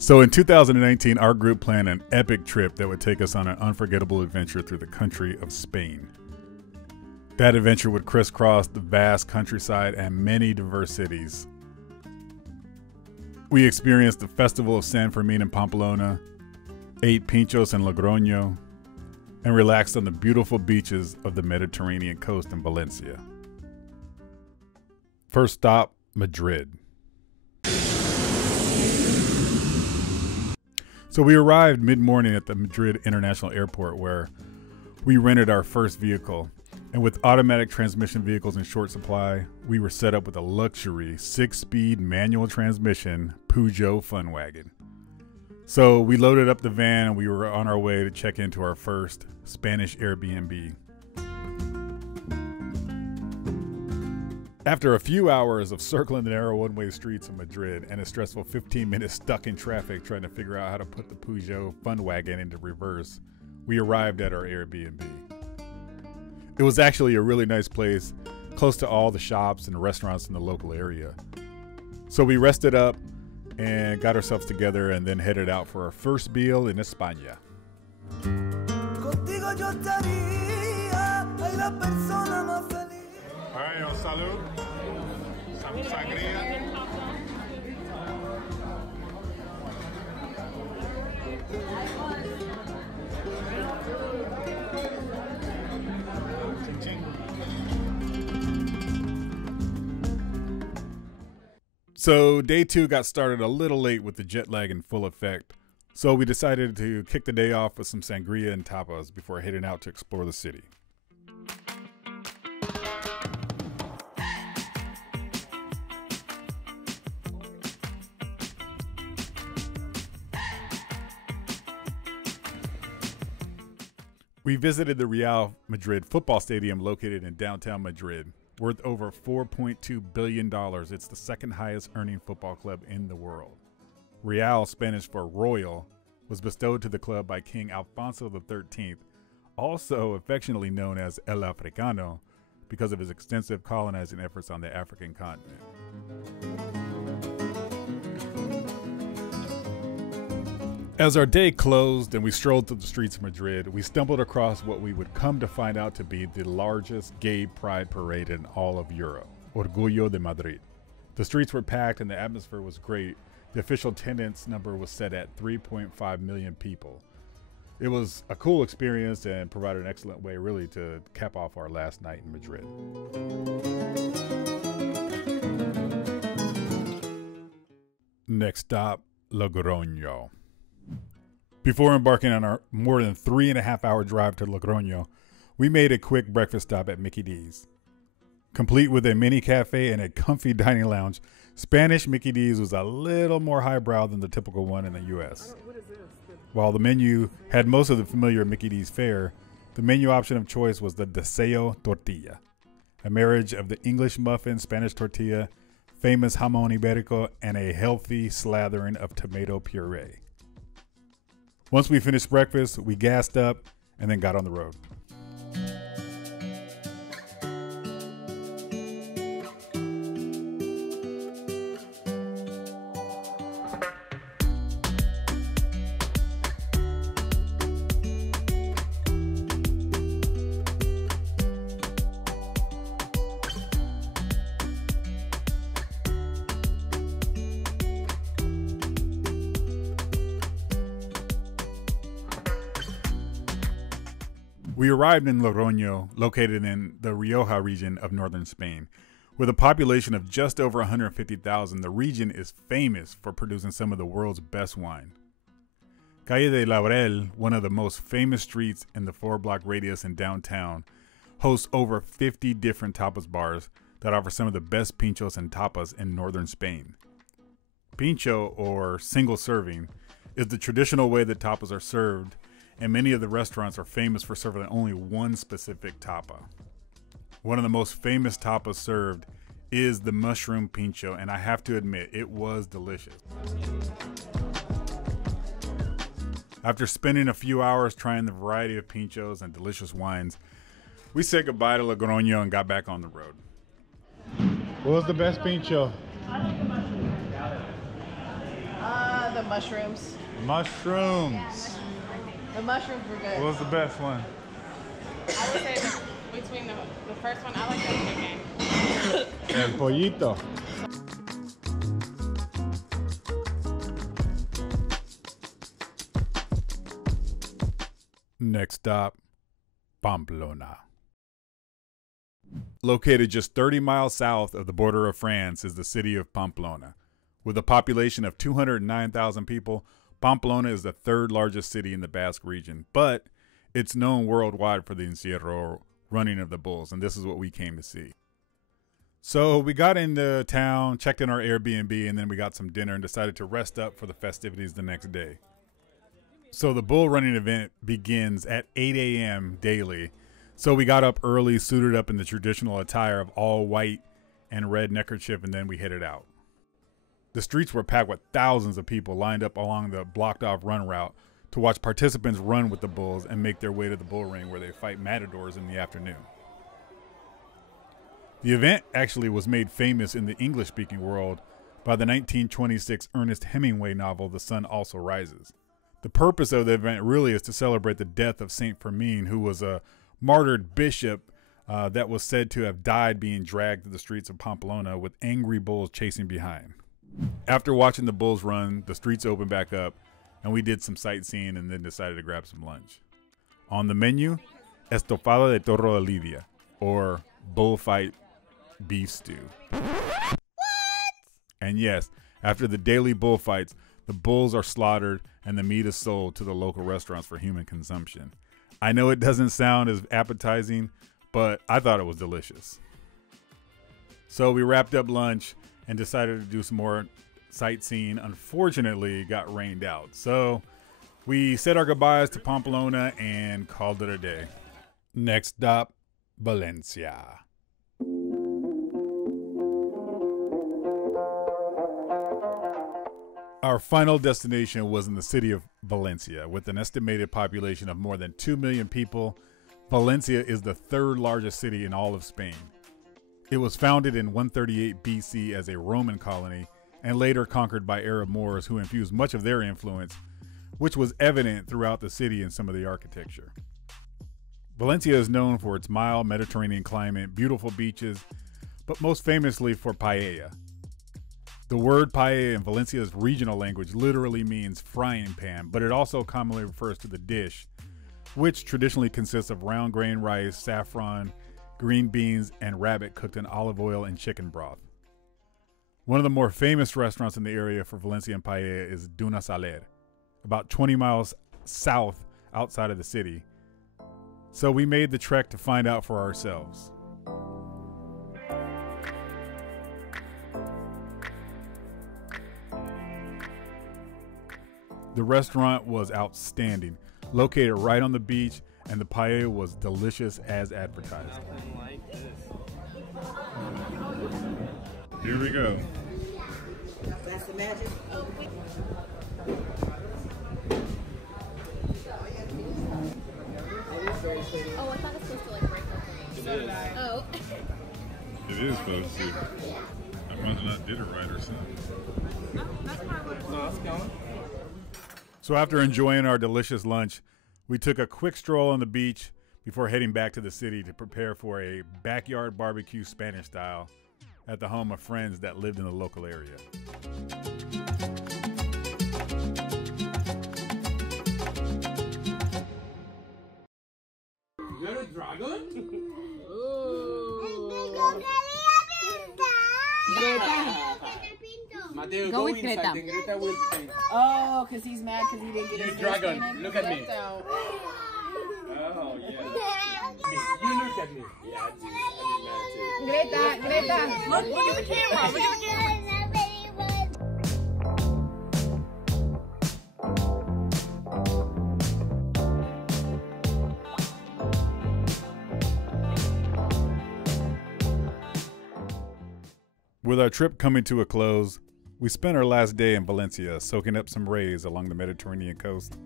So in 2019, our group planned an epic trip that would take us on an unforgettable adventure through the country of Spain. That adventure would crisscross the vast countryside and many diverse cities. We experienced the festival of San Fermin in Pamplona, ate Pinchos in Logroño, and relaxed on the beautiful beaches of the Mediterranean coast in Valencia. First stop, Madrid. So we arrived mid-morning at the Madrid International Airport, where we rented our first vehicle. And with automatic transmission vehicles in short supply, we were set up with a luxury 6-speed manual transmission Peugeot fun wagon. So we loaded up the van and we were on our way to check into our first Spanish Airbnb. After a few hours of circling the narrow one-way streets of Madrid and a stressful 15 minutes stuck in traffic trying to figure out how to put the Peugeot fun wagon into reverse, we arrived at our Airbnb. It was actually a really nice place, close to all the shops and restaurants in the local area. So we rested up and got ourselves together and then headed out for our first meal in España. All right, salud. Some sangria. So day 2 got started a little late with the jet lag in full effect. So we decided to kick the day off with some sangria and tapas before heading out to explore the city. We visited the Real Madrid football stadium located in downtown Madrid. Worth over $4.2 billion, it's the second highest earning football club in the world. Real, Spanish for royal, was bestowed to the club by King Alfonso XIII, also affectionately known as El Africano, because of his extensive colonizing efforts on the African continent. As our day closed and we strolled through the streets of Madrid, we stumbled across what we would come to find out to be the largest gay pride parade in all of Europe, Orgullo de Madrid. The streets were packed and the atmosphere was great. The official attendance number was set at 3.5 million people. It was a cool experience and provided an excellent way really to cap off our last night in Madrid. Next stop, Logroño. Before embarking on our more than 3.5-hour drive to Logroño, we made a quick breakfast stop at Mickey D's. Complete with a mini cafe and a comfy dining lounge, Spanish Mickey D's was a little more highbrow than the typical one in the U.S. While the menu had most of the familiar Mickey D's fare, the menu option of choice was the Deseo Tortilla, a marriage of the English muffin, Spanish tortilla, famous jamón ibérico, and a healthy slathering of tomato puree. Once we finished breakfast, we gassed up and then got on the road. We arrived in Logroño, located in the Rioja region of northern Spain. With a population of just over 150,000, the region is famous for producing some of the world's best wine. Calle de Laurel, one of the most famous streets in the 4-block radius in downtown, hosts over 50 different tapas bars that offer some of the best pinchos and tapas in northern Spain. Pincho, or single serving, is the traditional way that tapas are served, and many of the restaurants are famous for serving only one specific tapa. One of the most famous tapas served is the mushroom pincho, and I have to admit, it was delicious. After spending a few hours trying the variety of pinchos and delicious wines, we said goodbye to Logroño and got back on the road. What was the best pincho? the mushrooms. Mushrooms. The mushrooms were good. What was the best one? I would say between the first one, I like the chicken. El pollito. Next stop, Pamplona. Located just 30 miles south of the border of France is the city of Pamplona. With a population of 209,000 people, Pamplona is the third largest city in the Basque region, but it's known worldwide for the encierro, running of the bulls, and this is what we came to see. So we got into town, checked in our Airbnb, and then we got some dinner and decided to rest up for the festivities the next day. So the bull running event begins at 8 a.m. daily. So we got up early, suited up in the traditional attire of all white and red neckerchief, and then we headed out. The streets were packed with thousands of people lined up along the blocked off run route to watch participants run with the bulls and make their way to the bull ring where they fight matadors in the afternoon. The event actually was made famous in the English-speaking world by the 1926 Ernest Hemingway novel The Sun Also Rises. The purpose of the event really is to celebrate the death of San Fermin, who was a martyred bishop that was said to have died being dragged through the streets of Pamplona with angry bulls chasing behind. After watching the bulls run, the streets opened back up, and we did some sightseeing and then decided to grab some lunch. On the menu, estofado de toro de lidia, or bullfight beef stew. What? And yes, after the daily bullfights, the bulls are slaughtered and the meat is sold to the local restaurants for human consumption. I know it doesn't sound as appetizing, but I thought it was delicious. So we wrapped up lunch and decided to do some more sightseeing. Unfortunately, it got rained out. So we said our goodbyes to Pamplona and called it a day. Next stop, Valencia. Our final destination was in the city of Valencia. With an estimated population of more than 2 million people, Valencia is the third largest city in all of Spain. It was founded in 138 BC as a Roman colony and later conquered by Arab Moors who infused much of their influence, which was evident throughout the city and some of the architecture. Valencia is known for its mild Mediterranean climate, beautiful beaches, but most famously for paella. The word paella in Valencia's regional language literally means frying pan, but it also commonly refers to the dish, which traditionally consists of round grain rice, saffron, green beans, and rabbit cooked in olive oil and chicken broth. One of the more famous restaurants in the area for Valencian paella is Duna Saler, about 20 miles south outside of the city. So we made the trek to find out for ourselves. The restaurant was outstanding, located right on the beach, and the paella was delicious as advertised. Here we go. That's the magic. Oh, I thought it was supposed to like break open. It is. Oh. It is supposed to. I must not did it right or something. No, that's going. So after enjoying our delicious lunch, we took a quick stroll on the beach before heading back to the city to prepare for a backyard barbecue Spanish style at the home of friends that lived in the local area. You're a dragon? Mateo, Go with inside, Greta. then Greta will paint. Oh, because he's mad because he didn't get You his dragon, painted? look at me. Left out. Oh, yeah. You look at me. Yeah, I do. Greta, Greta. Look at the camera. Look at the camera. With our trip coming to a close, we spent our last day in Valencia soaking up some rays along the Mediterranean coast.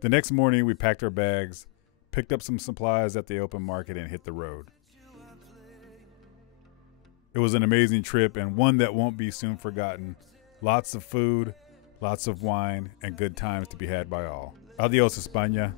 The next morning, we packed our bags, picked up some supplies at the open market, and hit the road. It was an amazing trip and one that won't be soon forgotten. Lots of food, lots of wine, and good times to be had by all. Adios, España.